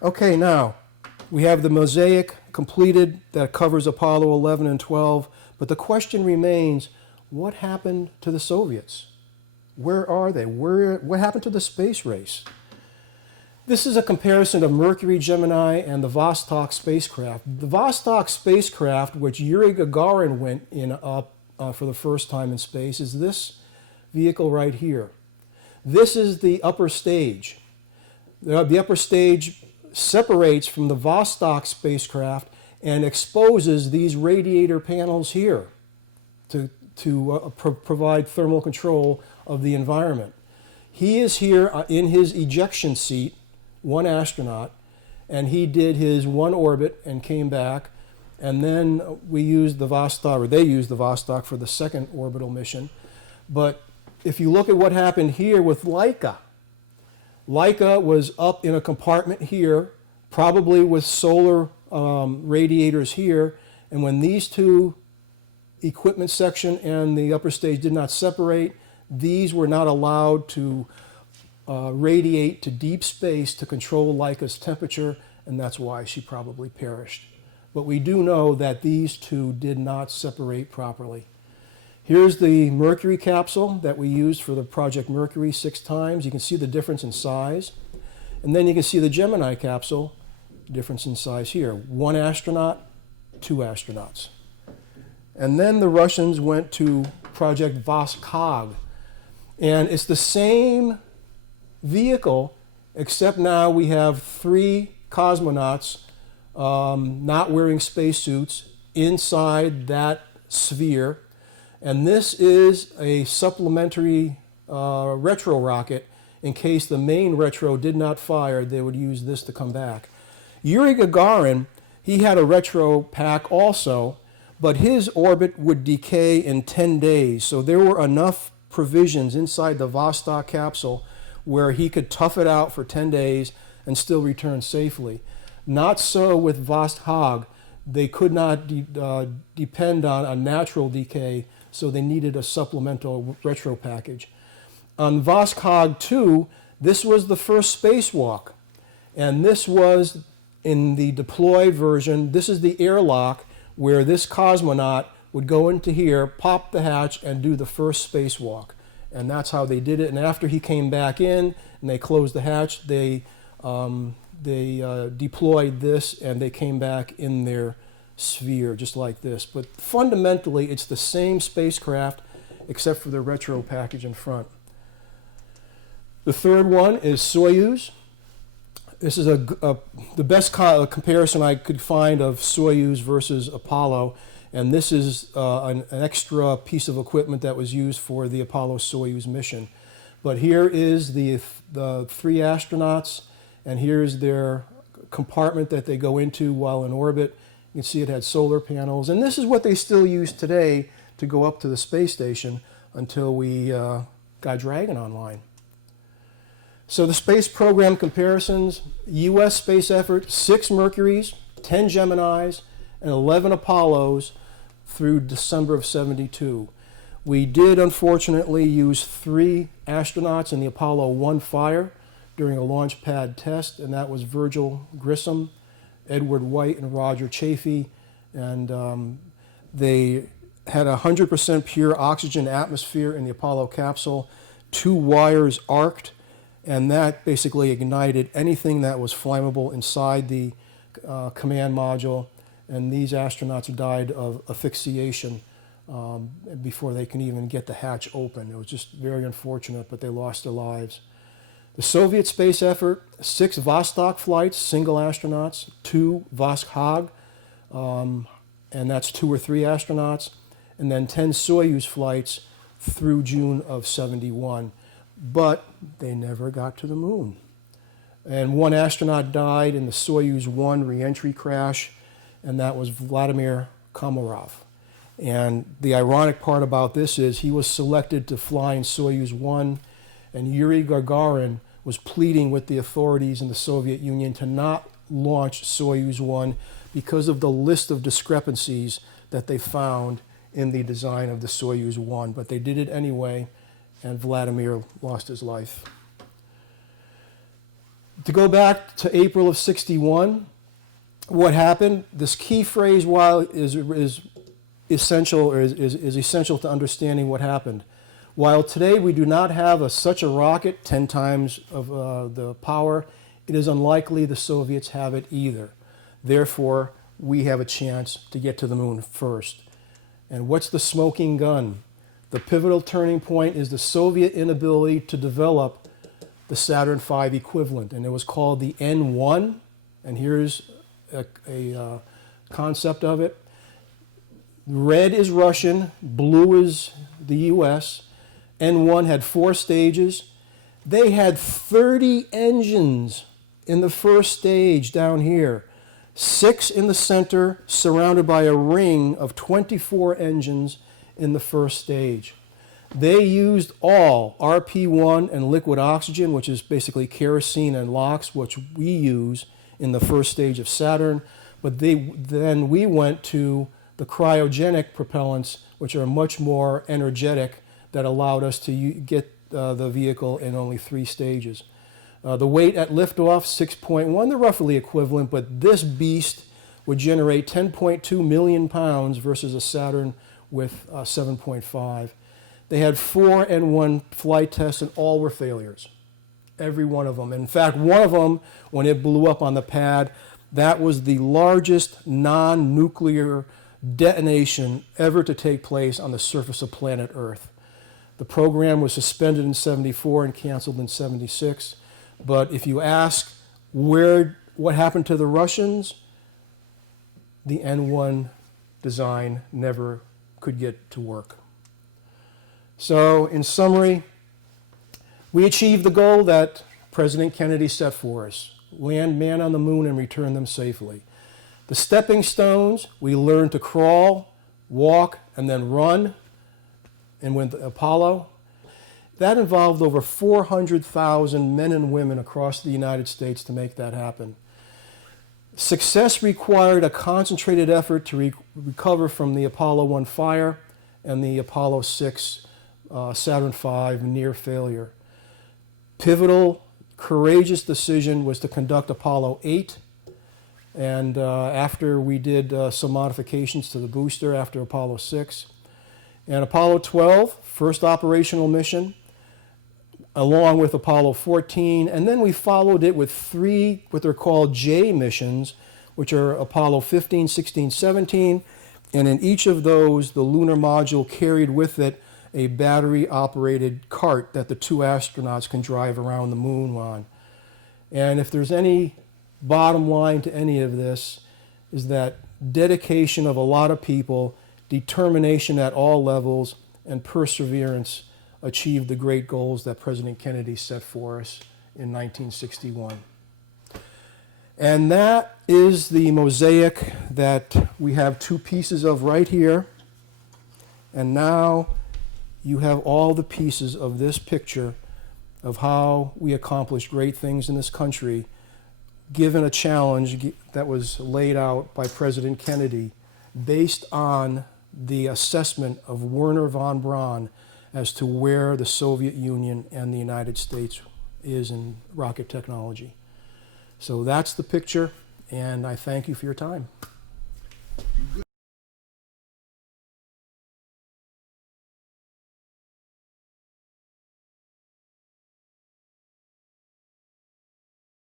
Okay, now, we have the mosaic completed that covers Apollo 11 and 12, but the question remains, what happened to the Soviets? Where are they? What happened to the space race? This is a comparison of Mercury, Gemini, and the Vostok spacecraft. The Vostok spacecraft, which Yuri Gagarin went in up for the first time in space, is this vehicle right here. This is the upper stage. The upper stage separates from the Vostok spacecraft and exposes these radiator panels here to provide thermal control of the environment. He is here in his ejection seat, one astronaut, and he did his one orbit and came back, and then we used the Vostok, or they used the Vostok for the second orbital mission. But if you look at what happened here with Laika, Laika was up in a compartment here, probably with solar radiators here, and when these two equipment section and the upper stage did not separate, these were not allowed to radiate to deep space to control Laika's temperature, and that's why she probably perished. But we do know that these two did not separate properly. Here's the Mercury capsule that we used for the Project Mercury 6 times. You can see the difference in size. And then you can see the Gemini capsule, difference in size here. 1 astronaut, 2 astronauts. And then the Russians went to Project Vostok. And it's the same vehicle, except now we have 3 cosmonauts not wearing spacesuits inside that sphere. And this is a supplementary retro rocket. In case the main retro did not fire, they would use this to come back. Yuri Gagarin, he had a retro pack also, but his orbit would decay in 10 days. So there were enough provisions inside the Vostok capsule where he could tough it out for 10 days and still return safely. Not so with Vostok. They could not depend on a natural decay, so they needed a supplemental retro package. On Vostok 2, this was the first spacewalk, and this was in the deployed version. This is the airlock where this cosmonaut would go into here, pop the hatch, and do the first spacewalk. And that's how they did it. And after he came back in and they closed the hatch, they deployed this and they came back in their sphere just like this. But fundamentally, it's the same spacecraft except for the retro package in front. The third one is Soyuz. This is the best comparison I could find of Soyuz versus Apollo. And this is an extra piece of equipment that was used for the Apollo-Soyuz mission. But here is the 3 astronauts, and here's their compartment that they go into while in orbit. You can see it had solar panels. And this is what they still use today to go up to the space station until we got Dragon online. So the space program comparisons: U.S. space effort, 6 Mercuries, 10 Geminis, and 11 Apollos through December of '72. We did, unfortunately, use 3 astronauts in the Apollo 1 fire during a launch pad test, and that was Virgil Grissom, Edward White, and Roger Chaffee. And they had 100% pure oxygen atmosphere in the Apollo capsule, 2 wires arced, and that basically ignited anything that was flammable inside the command module. And these astronauts died of asphyxiation before they can even get the hatch open. It was just very unfortunate, but they lost their lives. The Soviet space effort: 6 Vostok flights, single astronauts, 2 Vostok, and that's 2 or 3 astronauts, and then 10 Soyuz flights through June of '71. But they never got to the moon. And 1 astronaut died in the Soyuz 1 reentry crash, and that was Vladimir Komarov. And the ironic part about this is he was selected to fly in Soyuz 1, and Yuri Gagarin was pleading with the authorities in the Soviet Union to not launch Soyuz 1 because of the list of discrepancies that they found in the design of the Soyuz 1. But they did it anyway, and Vladimir lost his life. To go back to April of '61, what happened? This key phrase, while is essential, or is essential to understanding what happened. While today we do not have such a rocket 10 times of the power, it is unlikely the Soviets have it either. Therefore, we have a chance to get to the moon first. And what's the smoking gun? The pivotal turning point is the Soviet inability to develop the Saturn V equivalent, and it was called the N1. And here's a concept of it. Red is Russian, blue is the US. N1 had 4 stages. They had 30 engines in the first stage down here, 6 in the center, surrounded by a ring of 24 engines in the first stage. They used all RP1 and liquid oxygen, which is basically kerosene and LOX, which we use in the first stage of Saturn. But then we went to the cryogenic propellants, which are much more energetic, that allowed us to get the vehicle in only 3 stages. The weight at liftoff, 6.1, they're roughly equivalent, but this beast would generate 10.2 million pounds versus a Saturn with 7.5. They had 4 N1 flight tests, and all were failures. Every one of them. In fact, one of them, when it blew up on the pad, that was the largest non-nuclear detonation ever to take place on the surface of planet Earth. The program was suspended in '74 and canceled in '76. But if you ask what happened to the Russians, the N1 design never could get to work. So in summary, we achieved the goal that President Kennedy set for us: land man on the moon and return them safely. The stepping stones, we learned to crawl, walk, and then run. And with Apollo, that involved over 400,000 men and women across the United States to make that happen. Success required a concentrated effort to recover from the Apollo 1 fire and the Apollo 6 Saturn V near failure. Pivotal, courageous decision was to conduct Apollo 8. And after we did some modifications to the booster after Apollo 6. And Apollo 12, first operational mission, along with Apollo 14. And then we followed it with 3 what they're called J missions, which are Apollo 15, 16, 17. And in each of those, the lunar module carried with it a battery-operated cart that the 2 astronauts can drive around the moon on. And if there's any bottom line to any of this, is that dedication of a lot of people, determination at all levels, and perseverance achieved the great goals that President Kennedy set for us in 1961. And that is the mosaic that we have 2 pieces of right here. And now you have all the pieces of this picture of how we accomplished great things in this country, given a challenge that was laid out by President Kennedy based on the assessment of Wernher von Braun as to where the Soviet Union and the United States is in rocket technology. So that's the picture, and I thank you for your time.